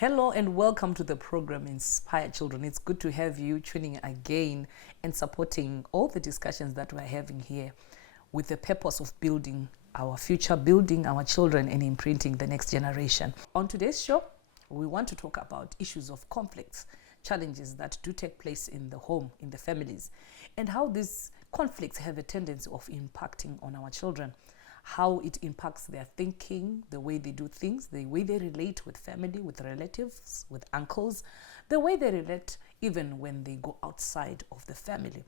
Hello and welcome to the program Inspire Children. It's good to have you tuning in again and supporting all the discussions that we're having here with the purpose of building our future, building our children and imprinting the next generation. On today's show, we want to talk about issues of conflicts, challenges that do take place in the home, in the families, and how these conflicts have a tendency of impacting on our children. How it impacts their thinking, the way they do things, the way they relate with family, with relatives, with uncles, the way they relate even when they go outside of the family.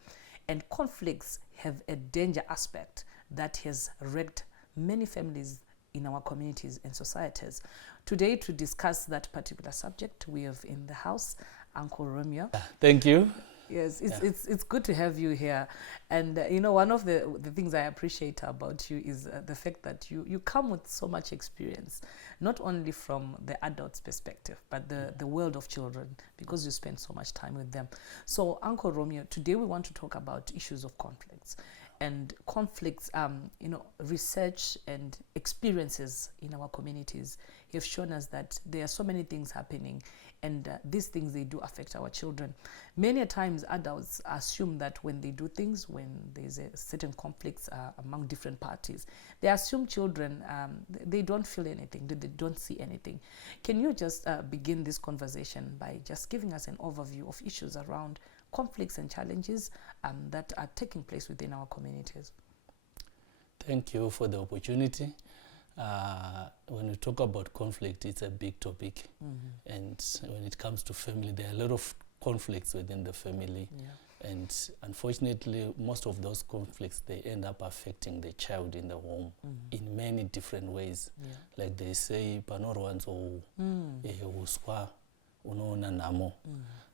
And conflicts have a danger aspect that has wrecked many families in our communities and societies. Today, to discuss that particular subject, we have in the house Uncle Romeo. Thank you. Yes, it's good to have you here. And one of the things I appreciate about you is the fact that you come with so much experience, not only from the adult's perspective, but the world of children, because you spend so much time with them. So, Uncle Romeo, today we want to talk about issues of conflicts. And conflicts, research and experiences in our communities have shown us that there are so many things happening, and these things, they do affect our children. Many a times adults assume that when they do things, when there's a certain conflicts among different parties, they assume children, they don't feel anything, they don't see anything. Can you just begin this conversation by just giving us an overview of issues around conflicts and challenges that are taking place within our communities? Thank you for the opportunity. When we talk about conflict, it's a big topic. Mm-hmm. And when it comes to family, there are a lot of conflicts within the family. Yeah. And unfortunately, most of those conflicts, they end up affecting the child in the home in many different ways. Yeah. Like they say,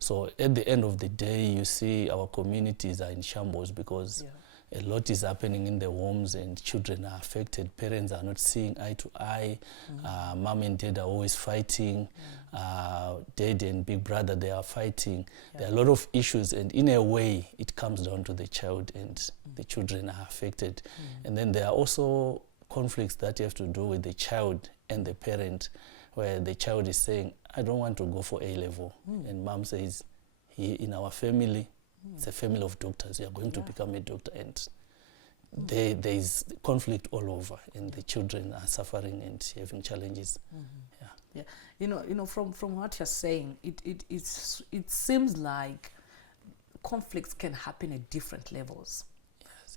so at the end of the day, you see our communities are in shambles because a lot is happening in the homes and children are affected. Parents are not seeing eye to eye. Mom and dad are always fighting. Dad and big brother, they are fighting. There are a lot of issues, and in a way, it comes down to the child, and the children are affected. And then there are also conflicts that have to do with the child and the parent, where the child is saying, I don't want to go for A-level. And mom says, in our family, it's a family of doctors. You're going to become a doctor. And there is conflict all over, and the children are suffering and having challenges. Yeah. From what you're saying, it seems like conflicts can happen at different levels.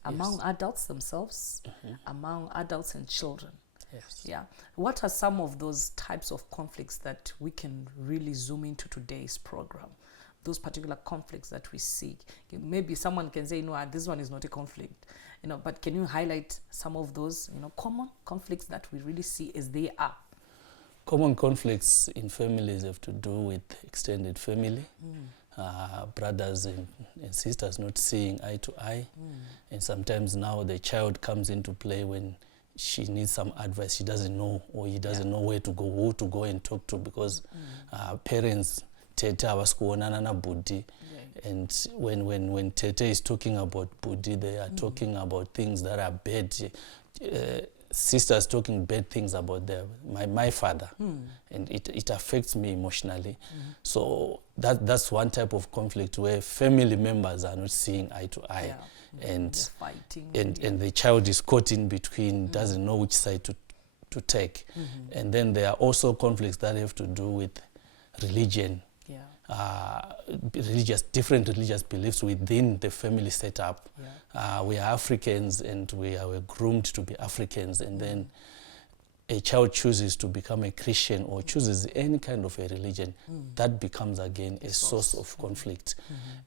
Among adults themselves, among adults and children. Yes. Yeah. What are some of those types of conflicts that we can really zoom into today's program? Those particular conflicts that we see. Maybe someone can say, no, this one is not a conflict. But can you highlight some of those, common conflicts that we really see as they are? Common conflicts in families have to do with extended family, brothers and sisters not seeing eye to eye. And sometimes now the child comes into play when she needs some advice. She doesn't know, or he doesn't know where to go, who to go and talk to, because parents Tete awasikuonana na Budi. And when Tete is talking about Budi, they are talking about things that are bad. Sisters talking bad things about my father, and it affects me emotionally. So that's one type of conflict where family members are not seeing eye to eye. And the child is caught in between, doesn't know which side to take. And then there are also conflicts that have to do with religion, different religious beliefs within the family setup. We are Africans, and we are groomed to be Africans, and then a child chooses to become a Christian or chooses any kind of a religion, that becomes again a source of conflict.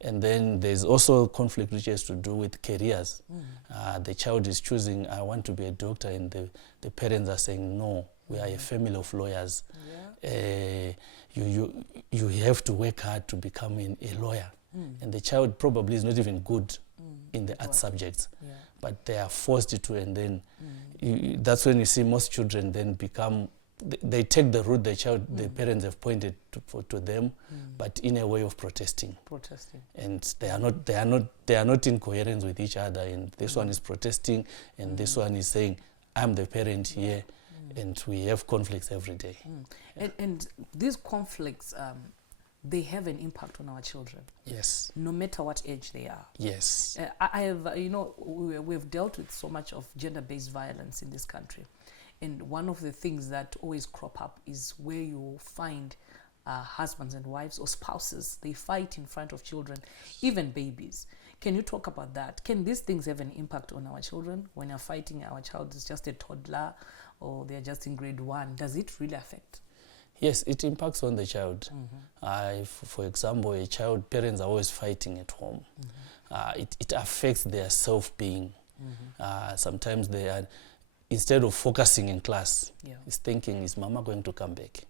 And then there's also conflict which has to do with careers. The child is choosing, I want to be a doctor, and the parents are saying, no, we are a family of lawyers. You have to work hard to become a lawyer. And the child probably is not even good in the art subjects, but they are forced to, and then that's when you see most children then become, they take the route the parents have pointed to them, but in a way of protesting. And they are not in coherence with each other, and this one is protesting, and this one is saying, I'm the parent here, and we have conflicts every day. And these conflicts, they have an impact on our children. Yes. No matter what age they are. Yes. I have, we've dealt with so much of gender-based violence in this country. And one of the things that always crop up is where you find husbands and wives or spouses, they fight in front of children, even babies. Can you talk about that? Can these things have an impact on our children? When you're fighting, our child is just a toddler or they're just in grade 1. Does it really affect? Yes, it impacts on the child. For example, a child, parents are always fighting at home. It affects their self-being. Sometimes they are, instead of focusing in class, is thinking, is mama going to come back?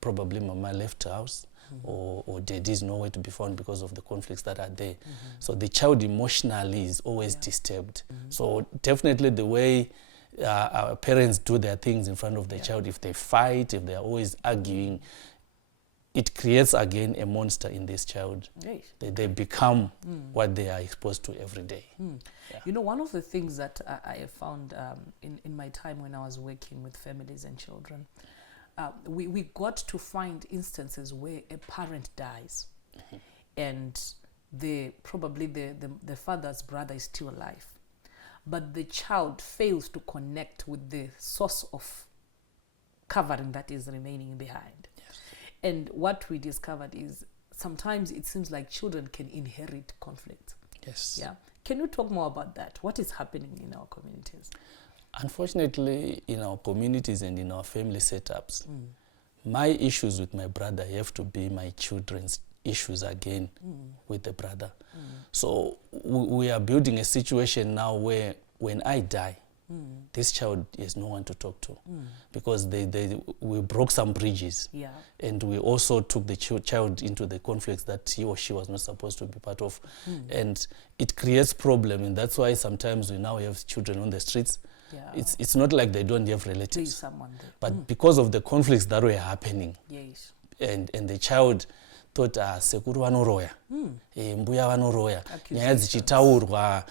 Probably mama left the house, or daddy is nowhere to be found because of the conflicts that are there. So the child emotionally is always disturbed. So definitely the way our parents do their things in front of the child, if they fight, if they are always arguing, it creates again a monster in this child. They become what they are exposed to every day. You know, one of the things that I have found in my time when I was working with families and children, we got to find instances where a parent dies and probably the father's brother is still alive, but the child fails to connect with the source of covering that is remaining behind. And what we discovered is sometimes it seems like children can inherit conflict. Yes. Can you talk more about that? What is happening in our communities? Unfortunately, in our communities and in our family setups, my issues with my brother have to be my children's issues again with the brother. So we are building a situation now where when I die, this child has no one to talk to because we broke some bridges, and we also took the child into the conflicts that he or she was not supposed to be part of, and it creates problem, and that's why sometimes we now have children on the streets. It's not like they don't have relatives, but because of the conflicts that were happening, and the child thought sekuru vanoroya mbuya vanoroya nyaya dzichitaurwa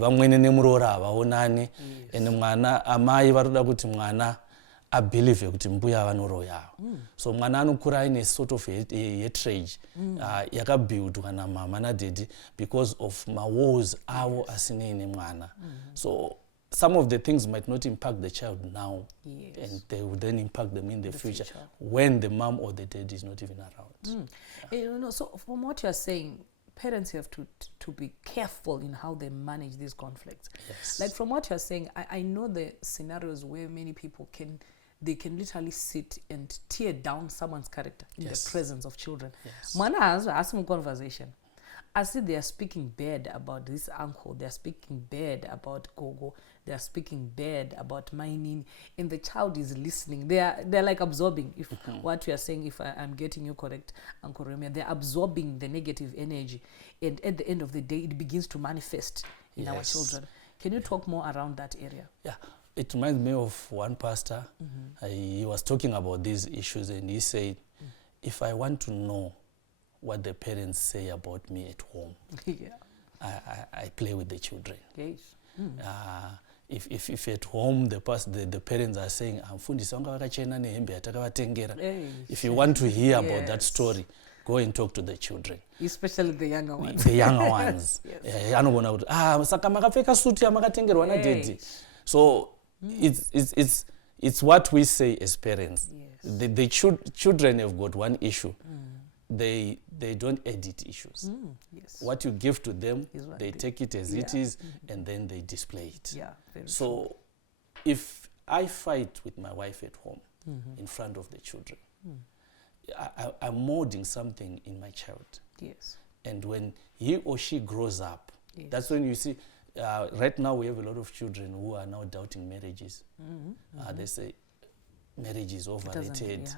vamwene nemurora havaonani and mwana amai varoda kuti mwana abelieve kuti mbuya vanoroya so mwana anokura ine sort of hatred yakabuildwa namama nadaddy because of mawars avo asinei nemwana. So some of the things might not impact the child now, and they will then impact them in the future when the mom or the dad is not even around. So from what you're saying, parents have to be careful in how they manage these conflicts. Like from what you're saying, I know the scenarios where many people can literally sit and tear down someone's character in the presence of children. Mwana has a conversation. I see they are speaking bad about this uncle, they are speaking bad about Gogo, they are speaking bad about mining, and the child is listening. They're like absorbing, if what you are saying, if I'm getting you correct, Uncle Remia, they're absorbing the negative energy, and at the end of the day, it begins to manifest in our children. Can you talk more around that area? It reminds me of one pastor. He was talking about these issues, and he said, if I want to know what the parents say about me at home, I play with the children. If at home the parents are saying, if you want to hear about that story, go and talk to the children, especially the younger ones. So it's what we say as parents. The children have got one issue. They don't edit issues. What you give to them, they take it as it is, and then they display it. So if I fight with my wife at home in front of the children, I'm molding something in my child. And when he or she grows up, that's when you see, right now we have a lot of children who are now doubting marriages. They say, marriage is overrated.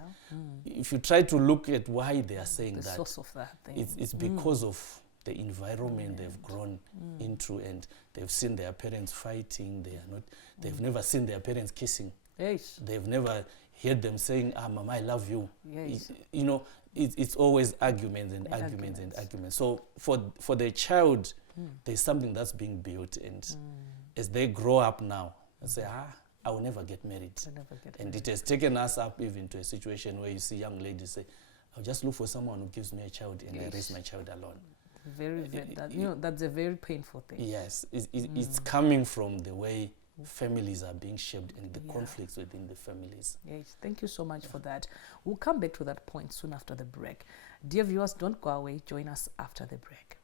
If you try to look at why they are saying the that, source of that thing. It's because of the environment they've grown into, and they've seen their parents fighting. They've never seen their parents kissing. They've never heard them saying, Mama, I love you. It's always arguments and arguments and arguments. So for the child, there's something that's being built, and as they grow up now, and say, I will never get married. You'll never get And married. it has taken us up even to a situation where you see young ladies say, I'll just look for someone who gives me a child and I raise my child alone. Very, that's a very painful thing. Yes, it's coming from the way families are being shaped and the conflicts within the families. Yes, thank you so much for that. We'll come back to that point soon after the break. Dear viewers, don't go away. Join us after the break.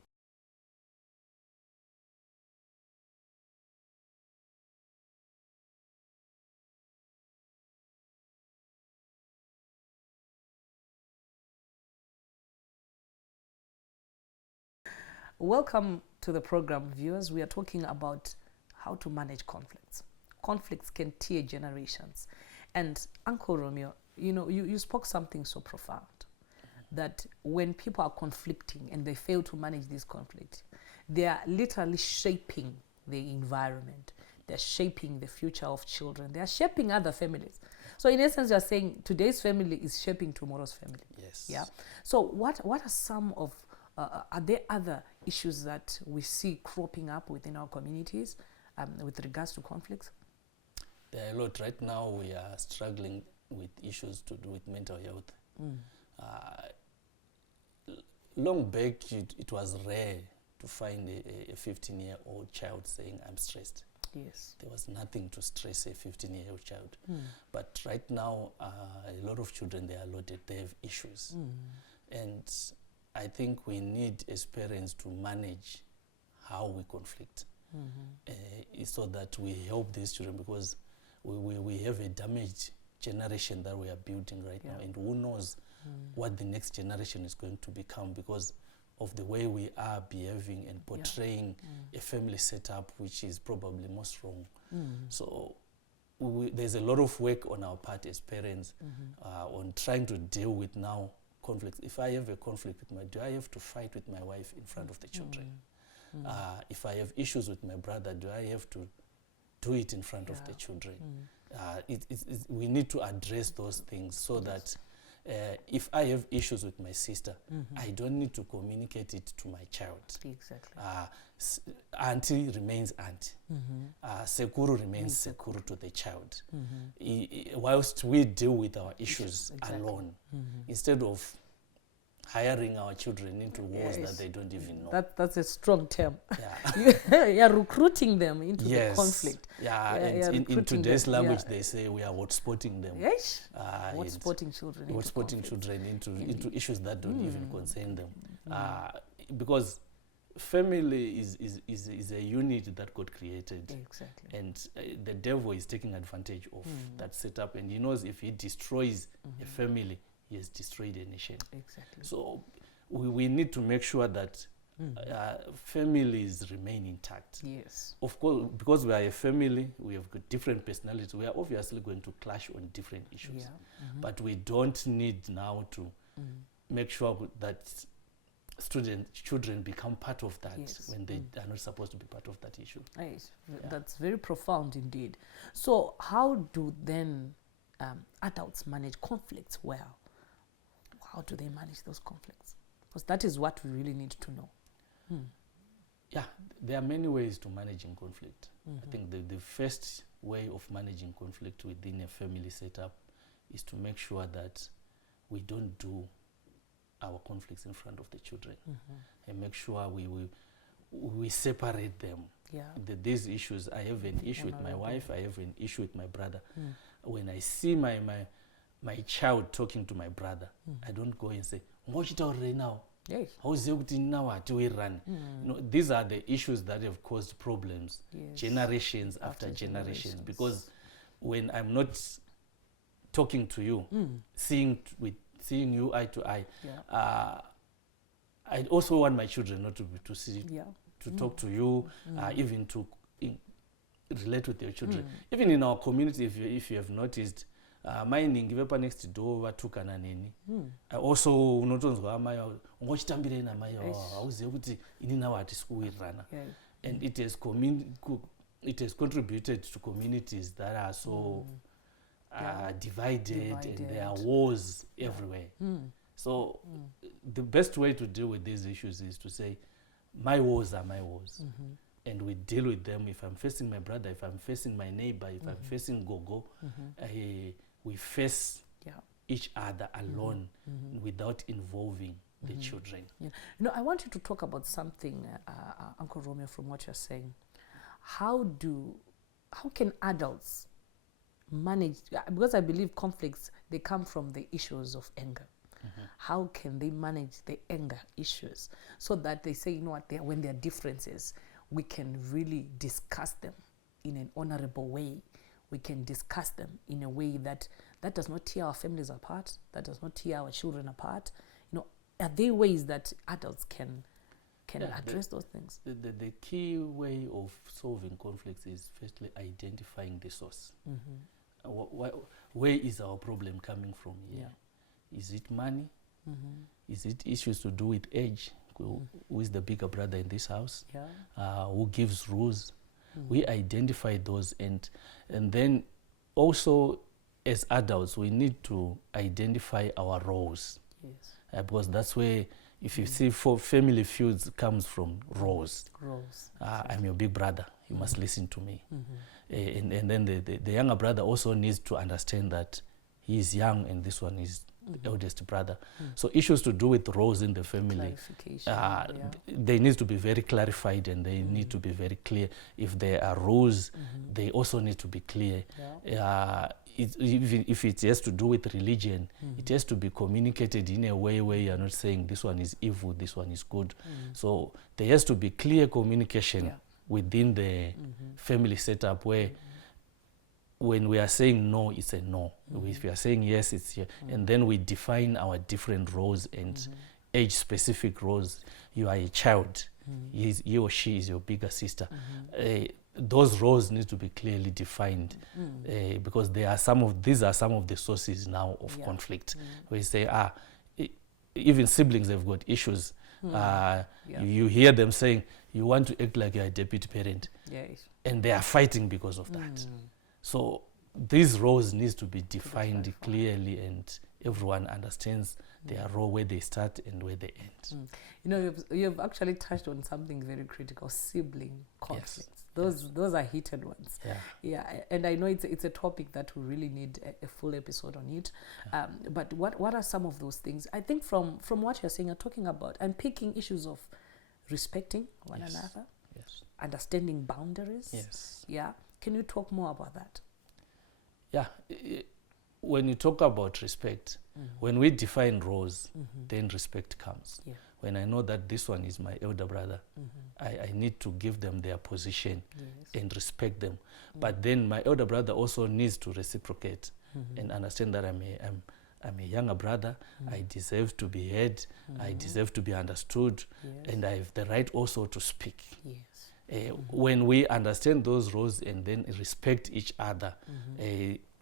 Welcome to the program, viewers. We are talking about how to manage conflicts. Conflicts can tear generations. And Uncle Romeo, you spoke something so profound, that when people are conflicting and they fail to manage this conflict, they are literally shaping the environment. They're shaping the future of children. They are shaping other families. So in essence, you're saying today's family is shaping tomorrow's family. Yes. Yeah. So what are some of are there other issues that we see cropping up within our communities with regards to conflicts? There are a lot. Right now we are struggling with issues to do with mental health. Long back, it was rare to find a 15-year-old child saying, I'm stressed. Yes. There was nothing to stress a 15-year-old child. But right now, a lot of children, they are loaded, they have issues. And I think we need as parents to manage how we conflict so that we help these children, because we have a damaged generation that we are building right now, and who knows what the next generation is going to become because of the way we are behaving and portraying a family setup which is probably most wrong. So there's a lot of work on our part as parents on trying to deal with now conflicts. If I have a conflict with do I have to fight with my wife in front of the children? If I have issues with my brother, do I have to do it in front of the children? We need to address those things so that if I have issues with my sister, I don't need to communicate it to my child. Exactly. Auntie remains auntie. Sekuru remains sekuru to the child. Whilst we deal with our issues alone, instead of hiring our children into wars that they don't even know. That's a strong term. You're recruiting them into the conflict. In today's language, they say we are hotspotting them. Yes. Hotspotting children. Hotspotting children into issues that don't even concern them. Because family is a unit that God created. Exactly. And the devil is taking advantage of that setup, and he knows if he destroys a family, he has destroyed a nation. Exactly. So we need to make sure that families remain intact. Yes. Of course, because we are a family, we have got different personalities. We are obviously going to clash on different issues. But we don't need now to make sure that children become part of that when they are not supposed to be part of that issue. Yes. That's very profound indeed. So how do then adults manage conflicts well? How do they manage those conflicts? Because that is what we really need to know. Yeah, there are many ways to managing conflict. I think the first way of managing conflict within a family setup is to make sure that we don't do our conflicts in front of the children, and make sure we separate them. These issues, I have an issue with my wife, I have an issue with my brother. When I see my child talking to my brother, I don't go and say, now. These are the issues that have caused problems generations after generations. Because when I'm not talking to you, seeing you eye to eye, I also want my children not to see, to talk to you, even to relate with your children. Even in our community, if you have noticed, mining give up next door vatukana neni. Also unotonzwa amai ungochitambire namai auzive kuti ini nawo hatisikuwirirana. And it has contributed to communities that are so divided, and there are wars everywhere. So the best way to deal with these issues is to say, my wars are my wars. and we deal with them. If I'm facing my brother, if I'm facing my neighbor, if I'm facing Gogo, we face each other alone without involving the children. Yeah. You know, I want you to talk about something, Uncle Romeo, from what you're saying. How can adults manage, because I believe conflicts, they come from the issues of anger. How can they manage the anger issues so that they say, you know what, when there are differences, we can really discuss them in an honorable way. We can discuss them in a way that does not tear our families apart, that does not tear our children apart. You know, are there ways that adults can address those things? The key way of solving conflicts is firstly identifying the source. Where is our problem coming from here? Yeah. Is it money? Is it issues to do with age? Who is the bigger brother in this house? Yeah. Who gives rules? We identify those, and then also as adults we need to identify our roles. Yes. Because that's where, if you see, for family feuds comes from roles. I'm your big brother, you must listen to me. And then the younger brother also needs to understand that he is young and this one is the eldest brother. So issues to do with roles in the family, they need to be very clarified, and they need to be very clear. If there are rules, they also need to be clear. Even if it has to do with religion, it has to be communicated in a way where you are not saying this one is evil, this one is good. So there has to be clear communication within the family setup, where when we are saying no, it's a no. If we are saying yes, it's yes. And then we define our different roles and age-specific roles. You are a child. He or she is your bigger sister. Those roles need to be clearly defined, because these are some of the sources now of conflict. We say, even siblings have got issues. You hear them saying, you want to act like you're a deputy parent, and they are fighting because of that. So these roles need to be defined clearly, and everyone understands their role, where they start and where they end. You know, you've actually touched on something very critical: sibling conflicts. Those are heated ones. And I know it's a topic that we really need a full episode on it. But what are some of those things? I think from what you're saying, you're talking about and picking issues of respecting one another, understanding boundaries. Can you talk more about that? When you talk about respect, when we define roles, then respect comes. When I know that this one is my elder brother, I need to give them their position and respect them. But then my elder brother also needs to reciprocate and understand that I'm a younger brother. I deserve to be heard. I deserve to be understood. And I have the right also to speak. When we understand those roles and then respect each other,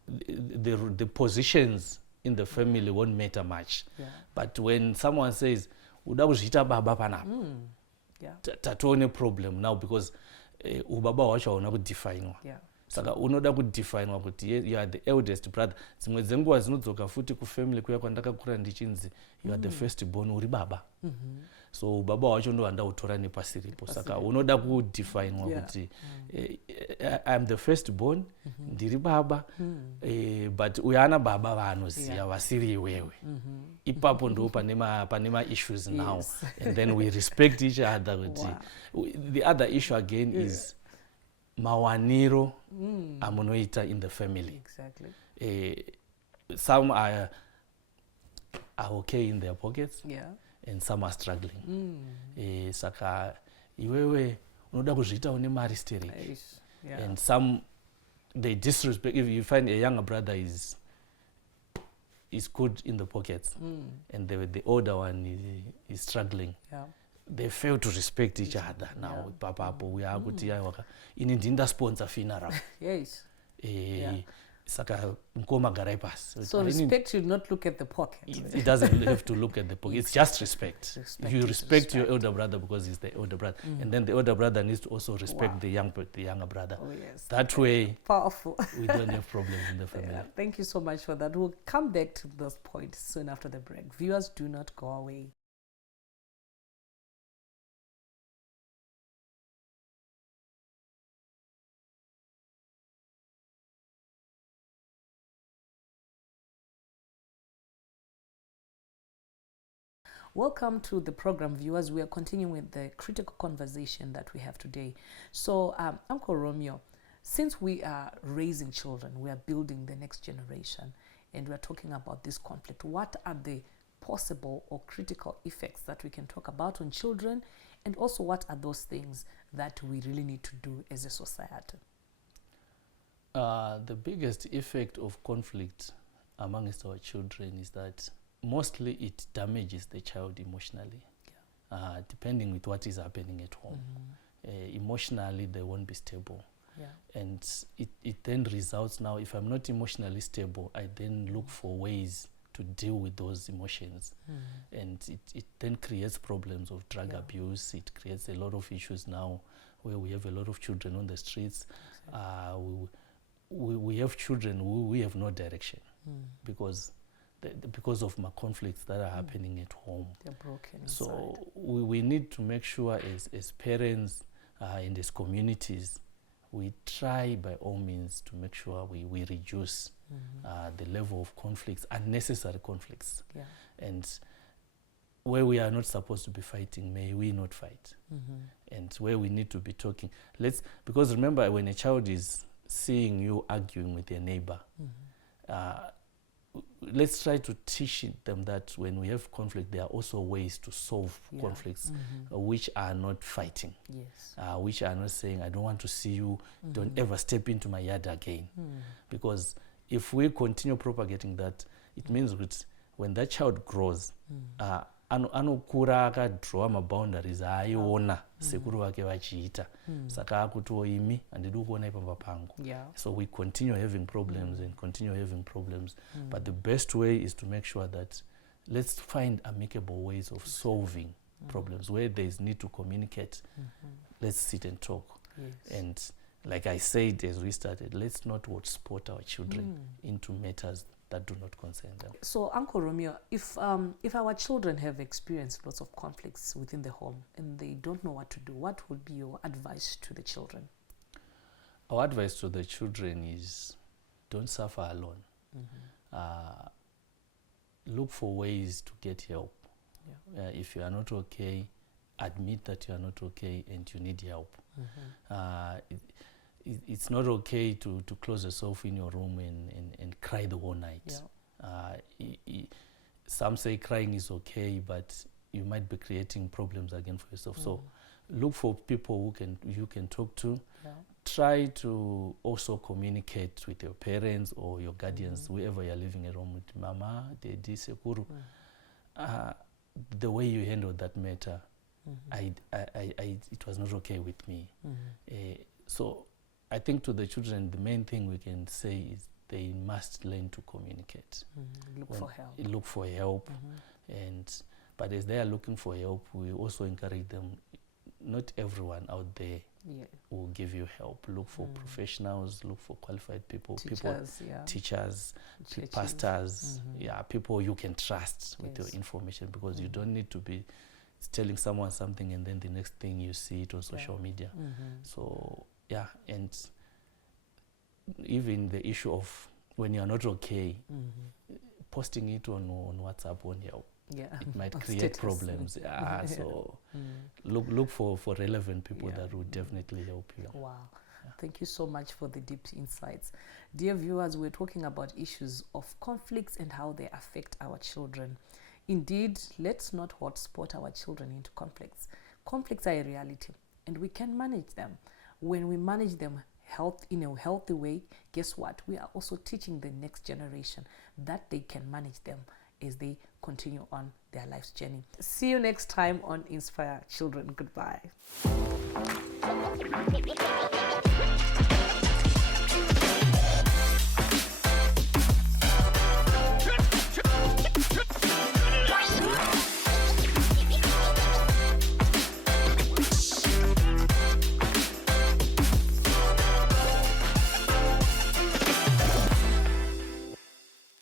the positions in the family won't matter much. But when someone says, uda kuzviita baba panapa, tatoone problem now, because ubaba wacho hauna kudefinwa. Saka unoda kudefinwa kuti you are the eldest brother. Dzimwe dzenguva dzinodzoka futi kufamily kuya kwandakakura ndichinzi you are the first born, uri baba. So baba wacho ndo andautora nepasiripo. Saka unoda kudefinwa kuti I'm the first born, ndiri baba, but uyana baba vanoziya vasiri iwewe. Ipapo ndo panema issues now. And then we respect each other. The other issue again is mawaniro amunoita in the family. Some are okay in their pockets, and some are struggling. Saka iwewe unoda kuzviita une mari stereki. And some, they disrespect. If you find a younger brother is good in the pockets, and the older one is struggling, they fail to respect each other now. Papapo we are kuti waka ini ndinda sponsor funeral. Saka mkoma garai pass. So respect should not look at the pocket. It doesn't have to look at the pocket. It's just respect. You respect your elder brother because he's the elder brother, and then the older brother needs to also respect the younger brother. That way, powerful. We don't have problems in the family. Thank you so much for that. We'll come back to those points soon after the break. Viewers, do not go away. Welcome to the program, viewers. We are continuing with the critical conversation that we have today. So, Uncle Romeo, since we are raising children, we are building the next generation, and we are talking about this conflict, what are the possible or critical effects that we can talk about on children, and also what are those things that we really need to do as a society? The biggest effect of conflict amongst our children is that mostly it damages the child emotionally, depending with what is happening at home. Emotionally, they won't be stable. And it then results now, if I'm not emotionally stable, I then look for ways to deal with those emotions. And it then creates problems of drug abuse. It creates a lot of issues now where we have a lot of children on the streets. We have children who we have no direction because of my conflicts that are happening at home. They're broken inside. So we need to make sure as parents and as communities, we try by all means to make sure we reduce the level of conflicts, unnecessary conflicts. And where we are not supposed to be fighting, may we not fight. And where we need to be talking, because remember, when a child is seeing you arguing with your neighbor, let's try to teach them that when we have conflict, there are also ways to solve conflicts, which are not fighting, which are not saying, I don't want to see you, don't ever step into my yard again. Because if we continue propagating that, it means that when that child grows, anokura akadraw maboundaries aaiona sekuru vake vachiita, saka akuti imi handidi kuona ipamba pangu. So we continue having problems and continue having problems. But the best way is to make sure that let's find amicable ways of solving problems. Where there is need to communicate, let's sit and talk. And like I said as we started, let's not sport our children into matters that do not concern them. So, Uncle Romeo, if our children have experienced lots of conflicts within the home and they don't know what to do, what would be your advice to the children? Our advice to the children is don't suffer alone. Look for ways to get help. If you are not okay, admit that you are not okay and you need help. It's not okay to close yourself in your room and cry the whole night. Some say crying is okay, but you might be creating problems again for yourself. So look for people you can talk to. Try to also communicate with your parents or your guardians, whoever you're living at home with, mama, daddy, sekuru. The way you handled that matter, it was not okay with me. So I think to the children, the main thing we can say is they must learn to communicate. Look for help. But as they are looking for help, we also encourage them, not everyone out there will give you help. Look for professionals, look for qualified people, teachers, pastors, people you can trust with your information, because you don't need to be telling someone something and then the next thing you see it on social media. So and even the issue of when you're not okay, posting it on WhatsApp won't help. It might create problems. So look for relevant people that will definitely help you. Wow. Thank you so much for the deep insights. Dear viewers, we're talking about issues of conflicts and how they affect our children. Indeed, let's not hotspot our children into conflicts. Conflicts are a reality and we can manage them. When we manage them in a healthy way, guess what? We are also teaching the next generation that they can manage them as they continue on their life's journey. See you next time on Inspire Children. Goodbye.